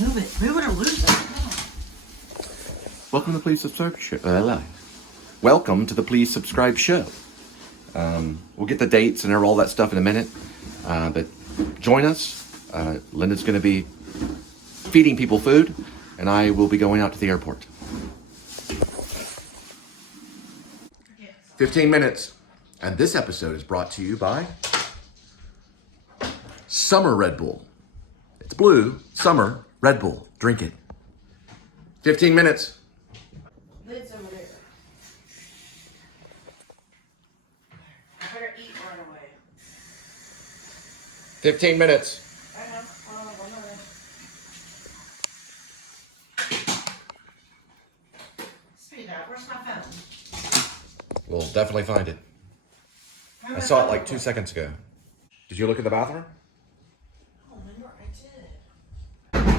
Move it or lose it. Welcome to the Please Subscribe Show. Welcome to the Please Subscribe Show. We'll get the dates and all that stuff in a minute. But join us. Linda's going to be feeding people food, and I will be going out to the airport. 15 minutes. And this episode is brought to you by Summer Red Bull. It's blue, summer, Red Bull. Drink it. 15 minutes. Lid's over there. I better eat right away. 15 minutes. I know. Speed out. Where's my phone? We'll definitely find it. I saw it like 2 seconds ago. Did you look at the bathroom? Oh, remember I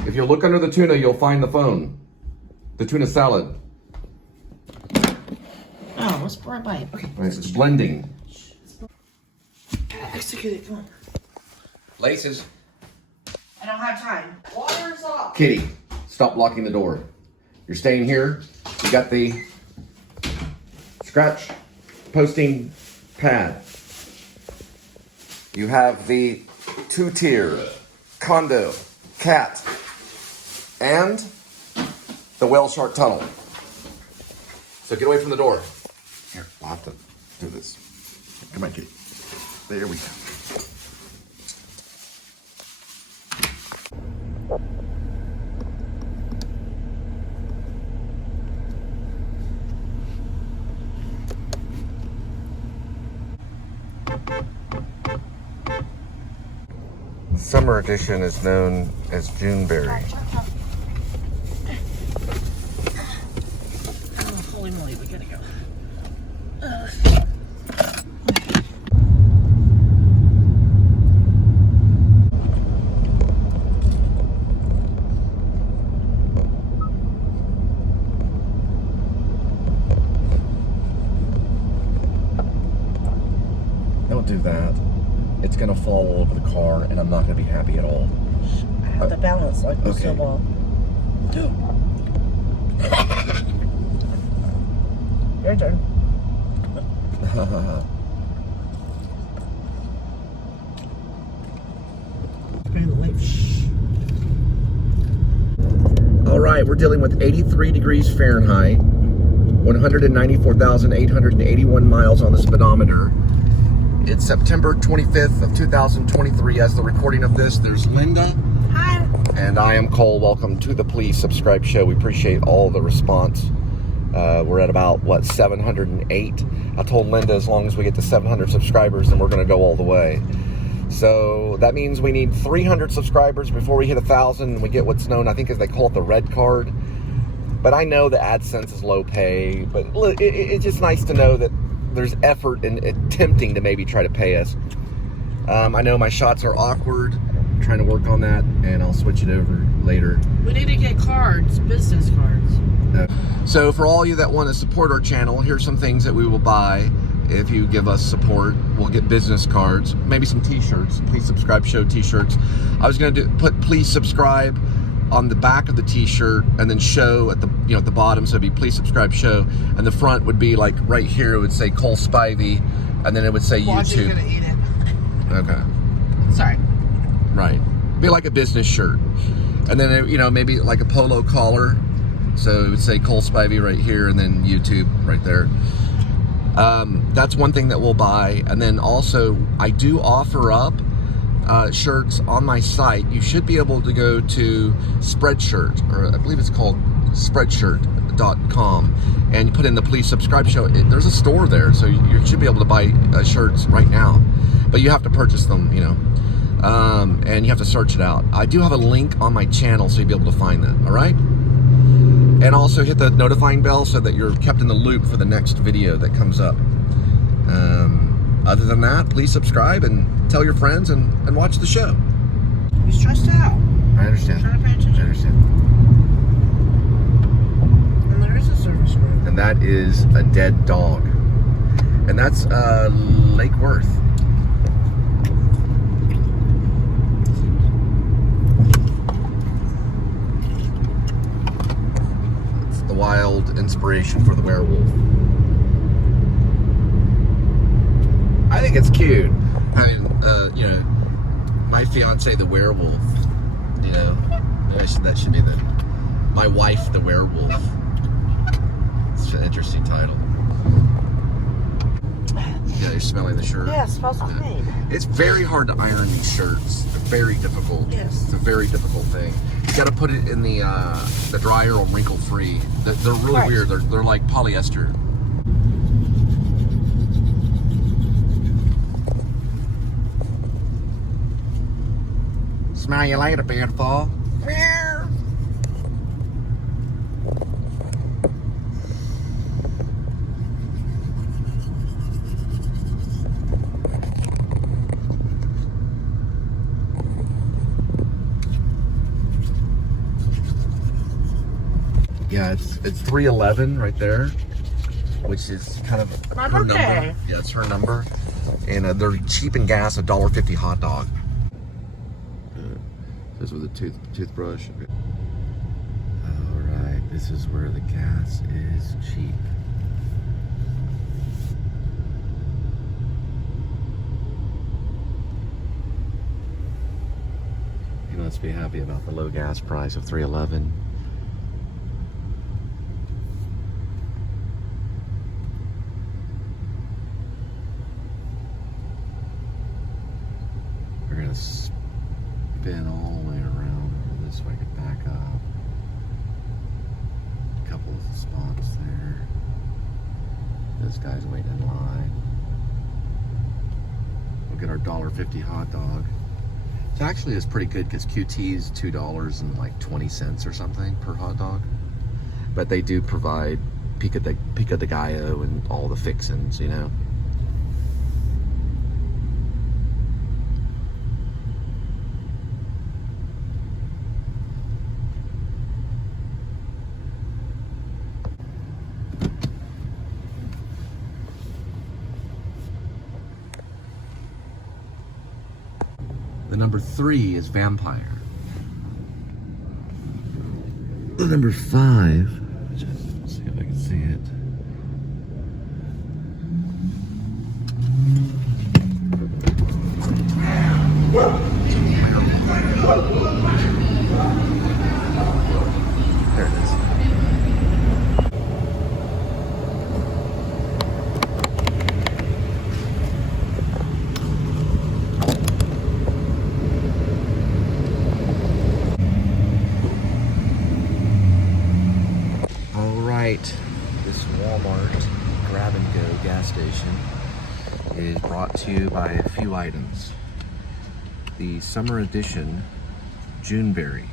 did. If you look under the tuna, you'll find the phone. The tuna salad. Oh, let's right by it. Okay. Right, it's blending. Execute it. Come on. Laces. I don't have time. Water's off. Kitty, stop locking the door. You're staying here. You got the scratch posting pad. You have the 2-tier condo cat and the whale shark tunnel. So get away from the door. Here, I'll have to do this. Come on, Kitty. There we go. Summer edition is known as Juneberry. Oh, holy moly, we gotta go. Don't do that. It's gonna fall all over the car, and I'm not gonna be happy at all. I have to balance like a Okay. snowball. Your turn. All right, we're dealing with 83 degrees Fahrenheit, 194,881 miles on the speedometer. It's September 25th of 2023 as the recording of this. There's Linda. Hi. And I am Cole. Welcome to the Please Subscribe Show. We appreciate all the response. We're at about, 708. I told Linda as long as we get to 700 subscribers, then we're going to go all the way. So that means we need 300 subscribers before we hit 1,000 and we get what's known, I think, as they call it, the red card. But I know the AdSense is low pay, but it's just nice to know that there's effort in attempting to maybe try to pay us. I know my shots are awkward. I'm trying to work on that, and I'll switch it over later. We need to get cards, business cards. So for all you that want to support our channel, here's some things that we will buy if you give us support. We'll get business cards, maybe some t-shirts, Please Subscribe Show t-shirts. I was going to put Please Subscribe on the back of the t-shirt, and then show at the at the bottom, so it'd be Please Subscribe Show, and the front would be like right here, it would say Cole Spivey, and then it would say YouTube. Gonna eat it. Okay. Sorry. Right. Be like a business shirt, and then maybe like a polo collar, so it would say Cole Spivey right here, and then YouTube right there. That's one thing that we'll buy, and then also I do offer up shirts on my site. You should be able to go to Spreadshirt, or I believe it's called Spreadshirt.com, and you put in the Please Subscribe Show. There's a store there, so you should be able to buy shirts right now, but you have to purchase them, and you have to search it out. I do have a link on my channel, so you'll be able to find that. All right, and also hit the notifying bell so that you're kept in the loop for the next video that comes up. Other than that, please subscribe and tell your friends and watch the show. You're stressed out. I understand. Trying to pay attention. I understand. And there is a service room. And that is a dead dog. And that's Lake Worth. inspiration for the werewolf. I think it's cute. I mean, you know, my fiance the werewolf. You know, that should be my wife the werewolf. It's an interesting title. Yeah, you're smelling the shirt. Yeah, it smells clean. It's very hard to iron these shirts. They're very difficult. Yes. It's a very difficult thing. You got to put it in the dryer or wrinkle free. They're really weird. They're like polyester. Smell you later, beautiful. Yeah, it's 311 right there, which is kind of her number. Yeah, it's her number. And they're cheap in gas, $1.50 hot dog. This with a toothbrush. All right, this is where the gas is cheap. You must be happy about the low gas price of $3.11. We're gonna spin all the way around over this way to back up. A couple of spots there. This guy's waiting in line. We'll get our $1.50 hot dog. It actually is pretty good because QT's $2.20 or something per hot dog. But they do provide pico de gallo and all the fixins, you know. The number 3 is vampire. The number 5, let's see if I can see it. There it is. This Walmart grab-and-go gas station is brought to you by a few items. The summer edition Juneberry.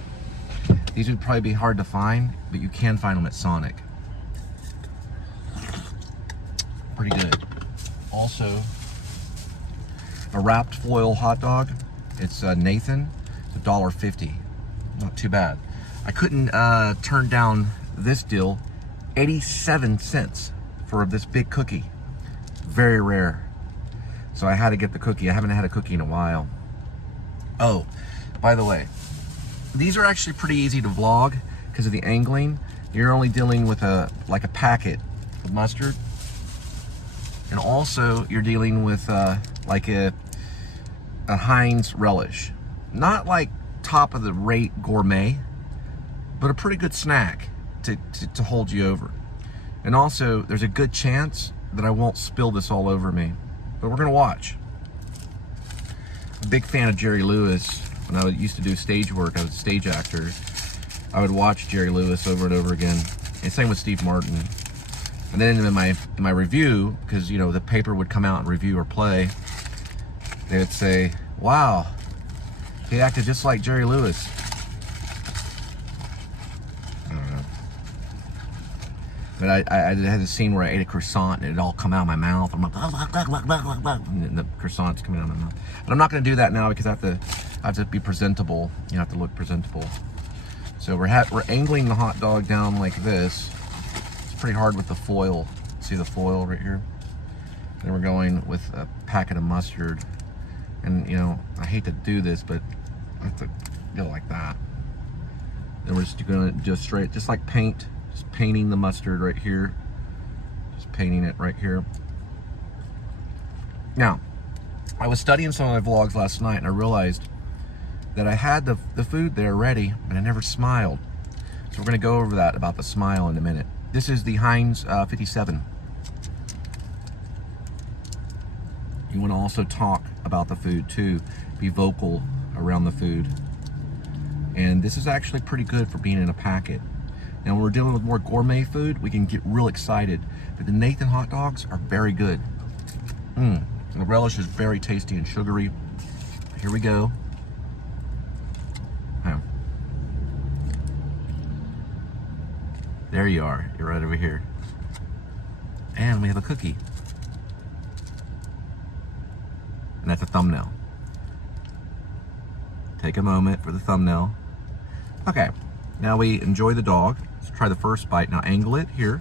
These would probably be hard to find, but you can find them at Sonic. Pretty good. Also, a wrapped foil hot dog. It's Nathan. It's $1.50. Not too bad. I couldn't turn down this deal. 87 cents for this big cookie. Very rare. So I had to get the cookie. I haven't had a cookie in a while. Oh, by the way, these are actually pretty easy to vlog because of the angling. You're only dealing with a packet of mustard. And also you're dealing with like a Heinz relish. Not like top of the rate gourmet, but a pretty good snack to hold you over. And also, there's a good chance that I won't spill this all over me. But we're gonna watch. I'm a big fan of Jerry Lewis. When I used to do stage work, I was a stage actor. I would watch Jerry Lewis over and over again. And same with Steve Martin. And then in my review, because you know the paper would come out and review or play, they would say, "Wow, he acted just like Jerry Lewis." But I had a scene where I ate a croissant and it all come out of my mouth. I'm like, and the croissant's coming out of my mouth. But I'm not going to do that now because I have to be presentable. You have to look presentable. So we're angling the hot dog down like this. It's pretty hard with the foil. See the foil right here? Then we're going with a packet of mustard. And you know, I hate to do this, but I have to go like that. Then we're just going to just straight, just like paint. Just painting the mustard right here painting it right here. Now, I was studying some of my vlogs last night and I realized that I had the food there ready, but I never smiled. So we're gonna go over that about the smile in a minute. This is the Heinz 57. You wanna also talk about the food too, be vocal around the food. And this is actually pretty good for being in a packet. Now when we're dealing with more gourmet food, we can get real excited. But the Nathan hot dogs are very good. The relish is very tasty and sugary. Here we go. There you are. You're right over here. And we have a cookie. And that's a thumbnail. Take a moment for the thumbnail. Okay, now we enjoy the dog. Let's try the first bite. Now angle it here.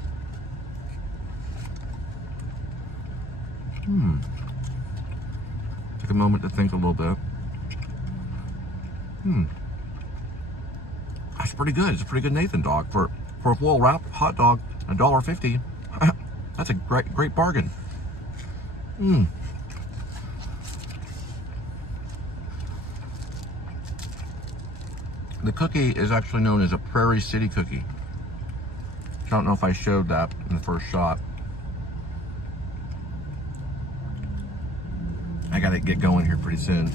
Take a moment to think a little bit. That's pretty good. It's a pretty good Nathan dog. For a well-wrapped hot dog, $1.50. That's a great bargain. The cookie is actually known as a Prairie City cookie. I don't know if I showed that in the first shot. I gotta get going here pretty soon.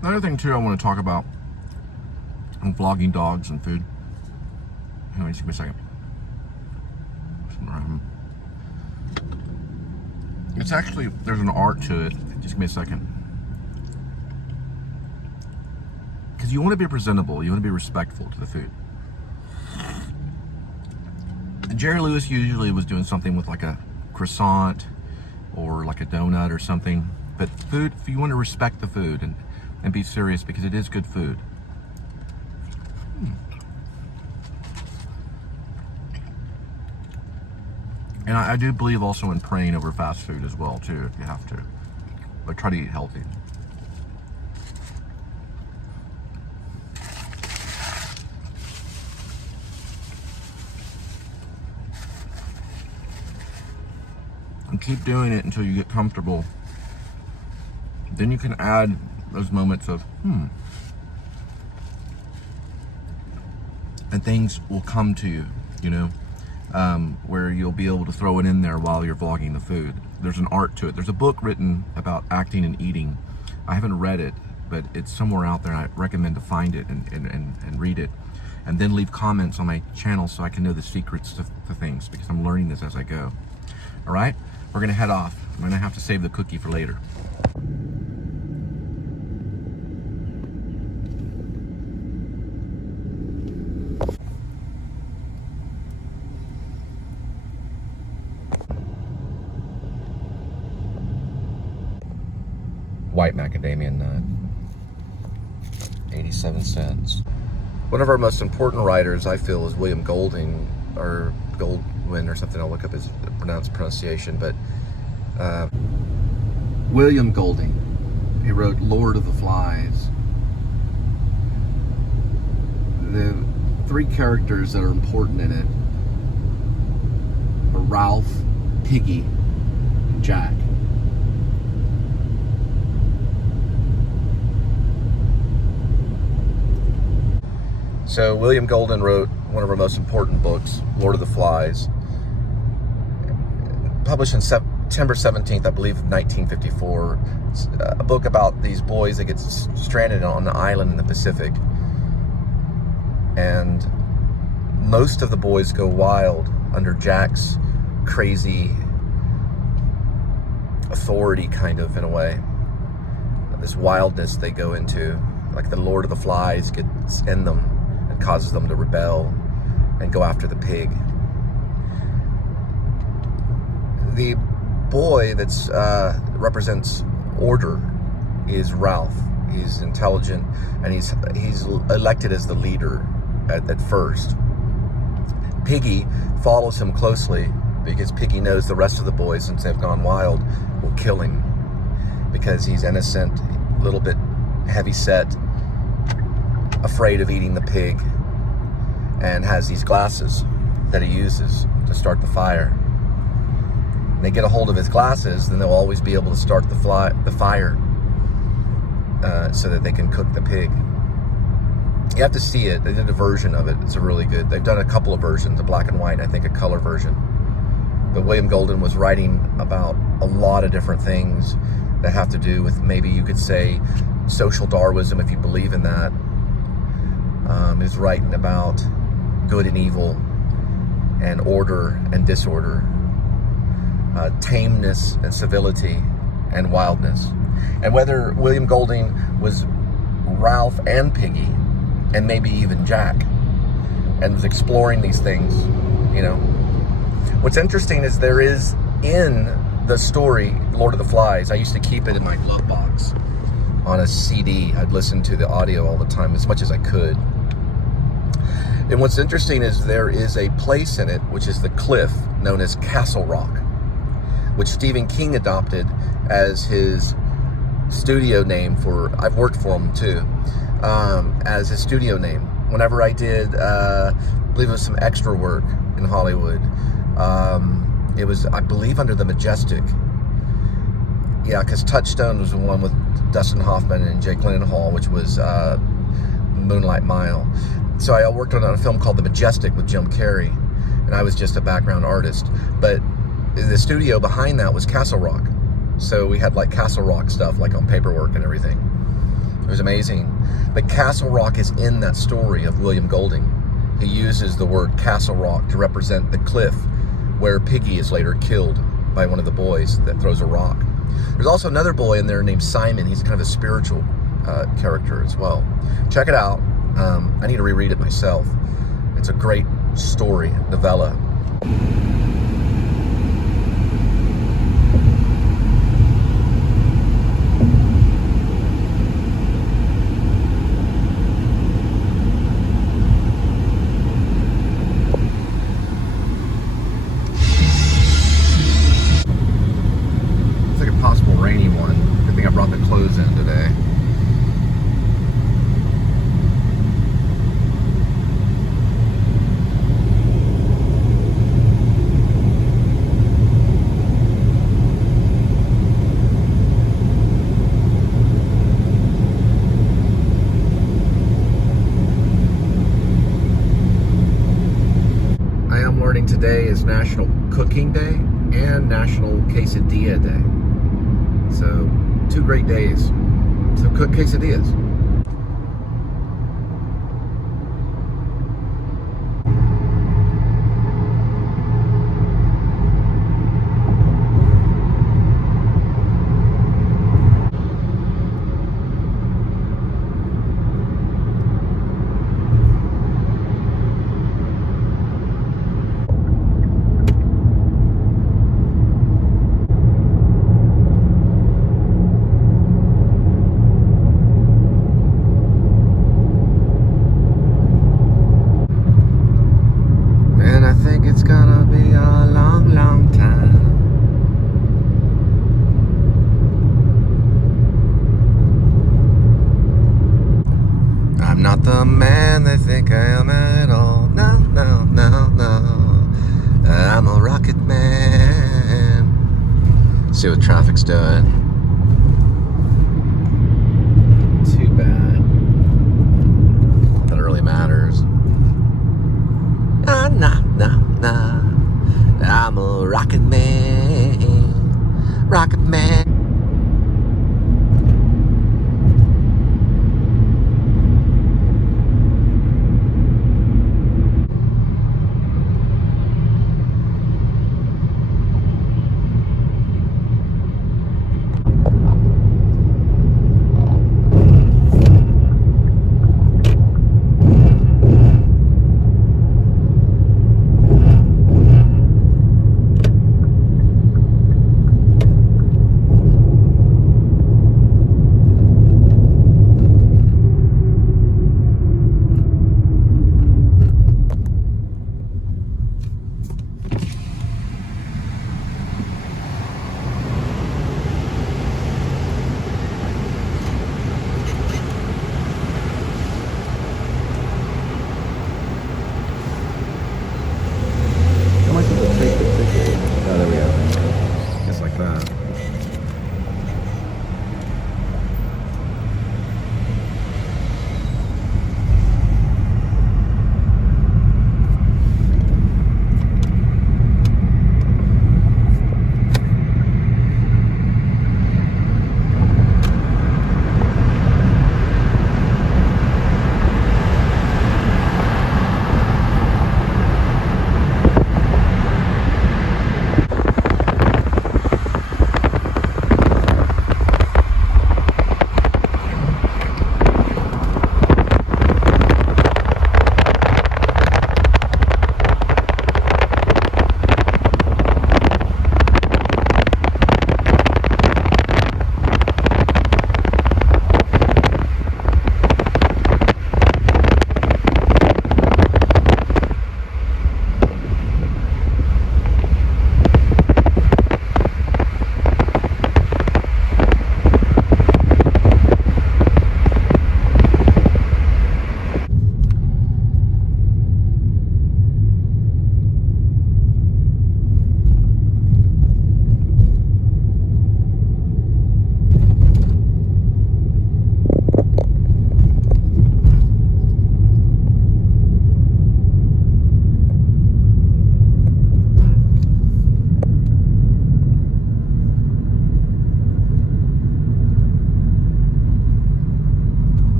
Another thing too I want to talk about on vlogging dogs and food. Hang on, just give me a second. It's actually, there's an art to it. Just give me a second. Because you want to be presentable, you want to be respectful to the food. Jerry Lewis usually was doing something with like a croissant or like a donut or something. But food, if you want to respect the food and be serious, because it is good food. And I do believe also in praying over fast food as well too, if you have to. But try to eat healthy. And keep doing it until you get comfortable. Then you can add those moments of, and things will come to you, you know, where you'll be able to throw it in there while you're vlogging the food. There's an art to it. There's a book written about acting and eating. I haven't read it, but it's somewhere out there. I recommend to find it and read it. And then leave comments on my channel so I can know the secrets to things, because I'm learning this as I go. All right, we're gonna head off. I'm gonna have to save the cookie for later. White macadamia nut, 87 cents. One of our most important writers, I feel, is William Golding, or Goldwyn or something. I'll look up his pronunciation, but William Golding. He wrote Lord of the Flies. The three characters that are important in it are Ralph, Piggy, and Jack. So William Golding wrote one of our most important books, Lord of the Flies, published in September 17th, I believe, 1954. It's a book about these boys that get stranded on an island in the Pacific. And most of the boys go wild under Jack's crazy authority, kind of, in a way. This wildness they go into, like the Lord of the Flies gets in them, causes them to rebel and go after the pig. The boy that's represents order is Ralph. He's intelligent and he's elected as the leader at first. Piggy follows him closely because Piggy knows the rest of the boys, since they've gone wild, will kill him because he's innocent, a little bit heavy set, afraid of eating the pig, and has these glasses that he uses to start the fire. And they get a hold of his glasses, then they'll always be able to start the fire so that they can cook the pig. You have to see it. They did a version of it. It's a really good. They've done a couple of versions, a black and white, and I think a color version. But William Golden was writing about a lot of different things that have to do with, maybe you could say, social Darwinism, if you believe in that. Is writing about good and evil, and order and disorder, tameness and civility, and wildness. And whether William Golding was Ralph and Piggy, and maybe even Jack, and was exploring these things, you know. What's interesting is there is, in the story Lord of the Flies, I used to keep it in my glove box on a CD. I'd listen to the audio all the time, as much as I could. And what's interesting is there is a place in it, which is the cliff, known as Castle Rock, which Stephen King adopted as his studio name for, I've worked for him too, as his studio name. Whenever I did, I believe it was some extra work in Hollywood, it was, I believe, under the Majestic. Yeah, because Touchstone was the one with Dustin Hoffman and Jake Gyllenhaal, which was Moonlight Mile. So I worked on a film called The Majestic with Jim Carrey, and I was just a background artist. But the studio behind that was Castle Rock. So we had like Castle Rock stuff, like on paperwork and everything. It was amazing. But Castle Rock is in that story of William Golding. He uses the word Castle Rock to represent the cliff where Piggy is later killed by one of the boys that throws a rock. There's also another boy in there named Simon. He's kind of a spiritual character as well. Check it out. I need to reread it myself. It's a great story, novella. It's like a possible rainy one. Good thing I brought the clothes in today. Today is National Cooking Day and National Quesadilla Day. So, 2 great days to cook quesadillas. It's gonna be a long, long time. I'm not the man they think I am at all. No, no, no, no. I'm a rocket man. See what traffic's doing. Too bad. That really matters. Nah, nah, nah, nah. I'm a rocket man. Rocket man.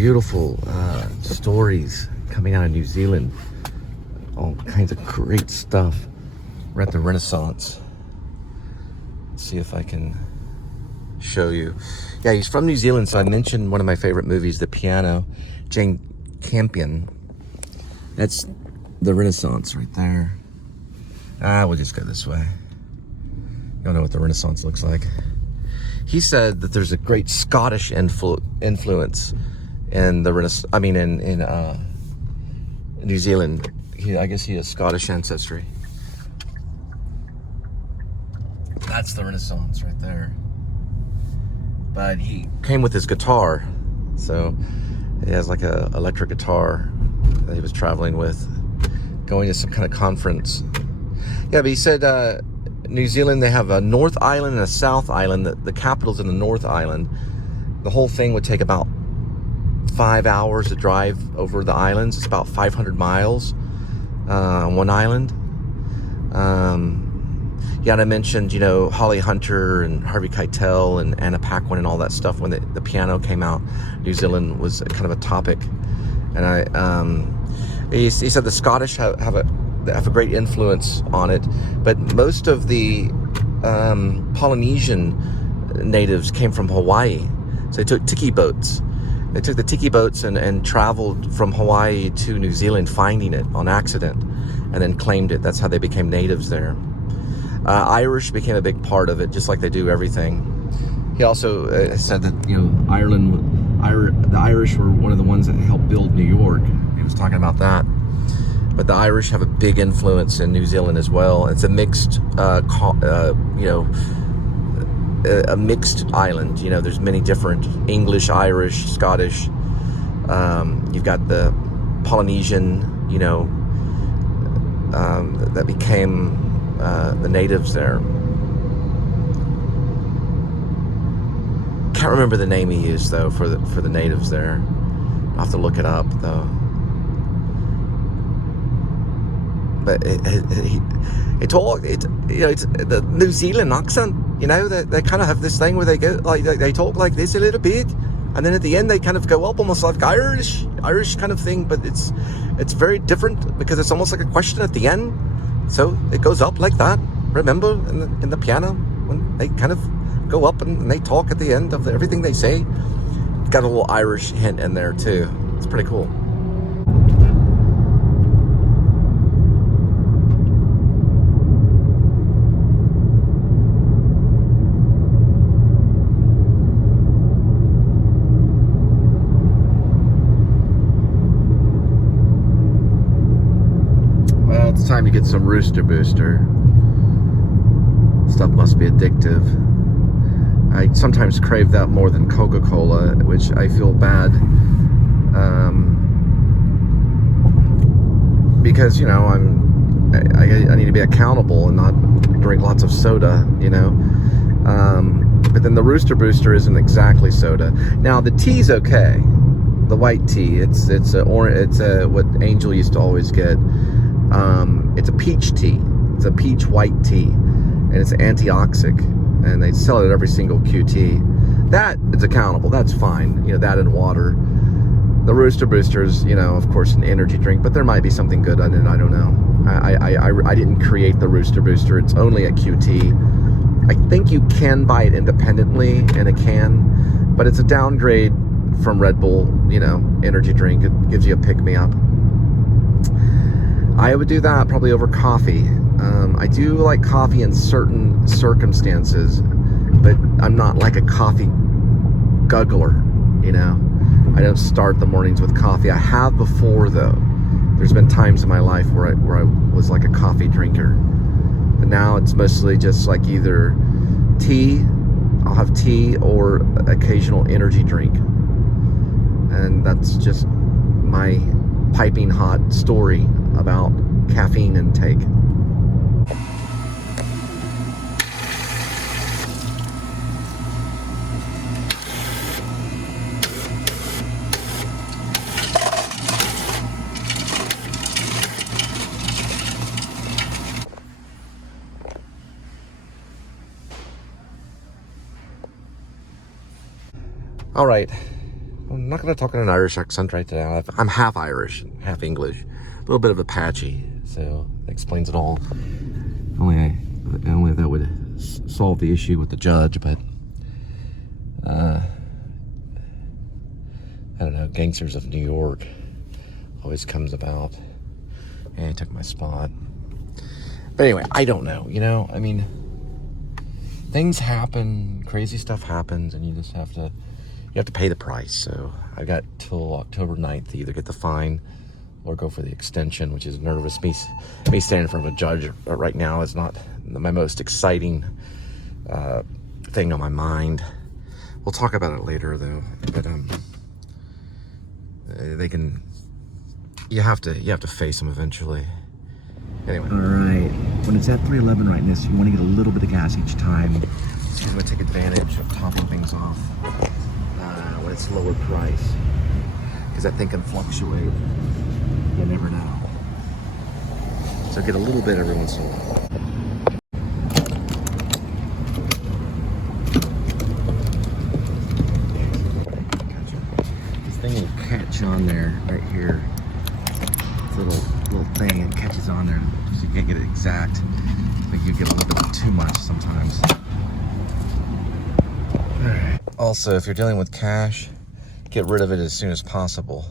beautiful stories coming out of New Zealand. All kinds of great stuff. We're at the Renaissance. Let's see if I can show you. Yeah, he's from New Zealand, so I mentioned one of my favorite movies, The Piano. Jane Campion. That's the Renaissance right there. We'll just go this way. You don't know what the Renaissance looks like. He said that there's a great Scottish influence in the Renaissance. I mean, in New Zealand. I guess he has Scottish ancestry. That's the Renaissance right there. But he came with his guitar, so he has like a electric guitar that he was traveling with, going to some kind of conference. Yeah, but he said New Zealand, they have a North Island and a South Island. The capital's in the North Island. The whole thing would take about 5 hours to drive over the islands. It's about 500 miles on one island. Yeah, and I mentioned, Holly Hunter and Harvey Keitel and Anna Paquin and all that stuff when the piano came out. New Zealand was kind of a topic. And he said the Scottish have a great influence on it, but most of the Polynesian natives came from Hawaii. So they took tiki boats. They took the tiki boats and traveled from Hawaii to New Zealand, finding it on accident, and then claimed it. That's how they became natives there. Irish became a big part of it, just like they do everything. He also said that the Irish were one of the ones that helped build New York. He was talking about that. But the Irish have a big influence in New Zealand as well. It's a mixed, a mixed island. There's many different English, Irish, Scottish. You've got the Polynesian, that became the natives there. Can't remember the name he used though for the natives there. I'll have to look it up though. But it's the New Zealand accent. They kind of have this thing where they go like they talk like this a little bit, and then at the end they kind of go up almost like Irish kind of thing. But it's very different because it's almost like a question at the end. So it goes up like that. Remember in the piano when they kind of go up and they talk at the end of everything they say. Got a little Irish hint in there too. It's pretty cool. Well, it's time to get some Rooster Booster. Stuff must be addictive. I sometimes crave that more than Coca-Cola, which I feel bad because I need to be accountable and not drink lots of soda, but then the Rooster Booster isn't exactly soda. Now the tea's okay, the white tea. It's what Angel used to always get. It's a peach tea. It's a peach white tea, and it's antioxidant. And they sell it at every single QT. That is accountable. That's fine. That and water. The Rooster Booster's, of course, an energy drink, but there might be something good in it. I don't know. I didn't create the Rooster Booster. It's only a QT. I think you can buy it independently in a can, but it's a downgrade from Red Bull, energy drink. It gives you a pick-me-up. I would do that probably over coffee. I do like coffee in certain circumstances, but I'm not like a coffee guggler, I don't start the mornings with coffee. I have before though. There's been times in my life where I was like a coffee drinker, but now it's mostly just like either tea. I'll have tea or occasional energy drink, and that's just my piping hot story about caffeine intake. All right, well, not going to talk in an Irish accent right now. I'm half Irish, half English, a little bit of Apache, so that explains it all. Only that would solve the issue with the judge, but I don't know. Gangsters of New York always comes about. And he took my spot. But anyway, I don't know. You know, I mean, things happen, crazy stuff happens, and you just have to pay the price. So I got till October 9th to either get the fine or go for the extension, which is nervous. Me standing in front of a judge right now is not my most exciting thing on my mind. We'll talk about it later, though. But you have to face them eventually. Anyway. All right. When it's at 311 right now, so you want to get a little bit of gas each time. So you're going to take advantage of topping things off when it's lower price, because that thing can fluctuate. You never know. So get a little bit every once in a while. This thing will catch on there right here. It's a little thing, it catches on there, so you can't get it exact. But you get a little bit too much sometimes. Alright. Also, if you're dealing with cash, get rid of it as soon as possible.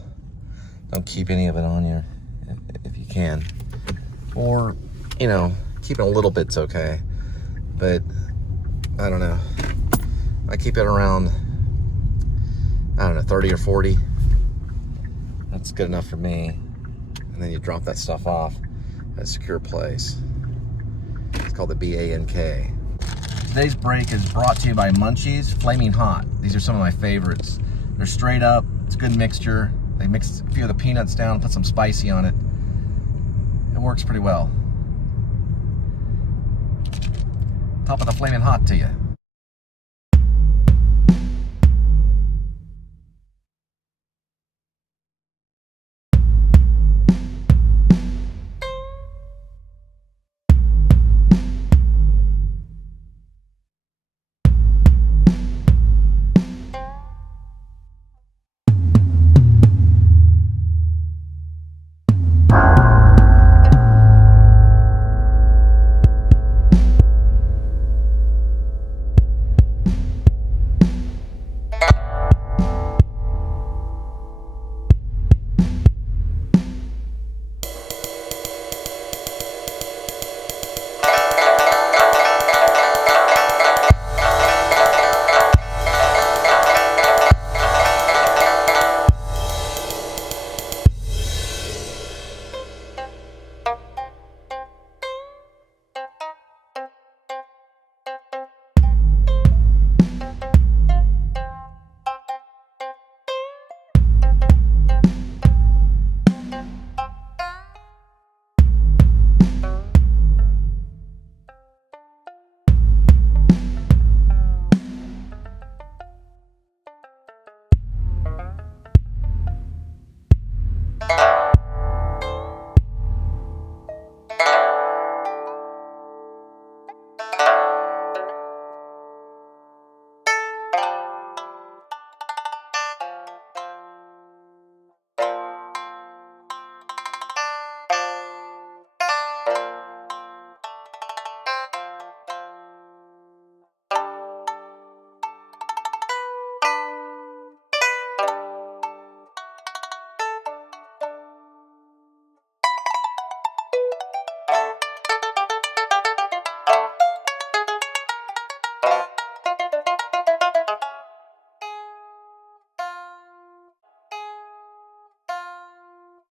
Don't keep any of it on you if you can. Or, you know, keeping a little bit's okay. But, I don't know. I keep it around, I don't know, 30 or 40. That's good enough for me. And then you drop that stuff off at a secure place. It's called the BANK. Today's break is brought to you by Munchies Flaming Hot. These are some of my favorites. They're straight up, it's a good mixture. They mix a few of the peanuts down, put some spicy on it. It works pretty well. Top of the Flaming Hot to you.